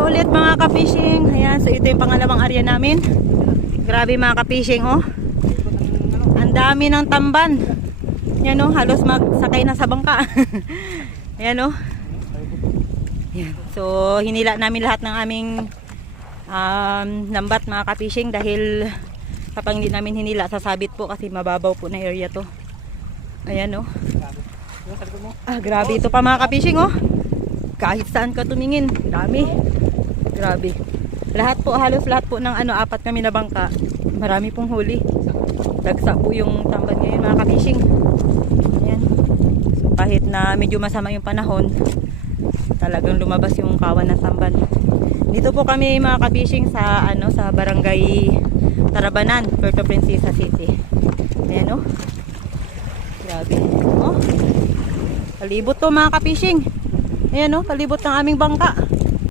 Hello ulit mga ka-fishing. Ayan, so ito yung pangalawang area namin. Grabe mga ka-fishing, oh. Ang dami ng tamban. Yan, oh, halos magsakay na sa bangka. Ayan, oh. Yan. So, hinila namin lahat ng aming lambat mga ka-fishing dahil kapag hindi namin hinila, sasabit po kasi mababaw po na area to. Ayan, oh. Grabe ito pa mga ka-fishing, oh. Kahit saan ka tumingin, dami. Grabe. Lahat po, halos lahat po ng apat kami na bangka. Marami pong huli. Dagsa po yung tamban ngayon mga ka-fishing. Ayan. So, kahit na medyo masama yung panahon, talagang lumabas yung kawan ng tamban. Dito po kami mga ka-fishing sa sa barangay Tarabanan, Puerto Princesa City. Ayan, oh. Grabe. Oh. Palibot to mga ka-fishing. Ayan, oh, palibot ng aming bangka.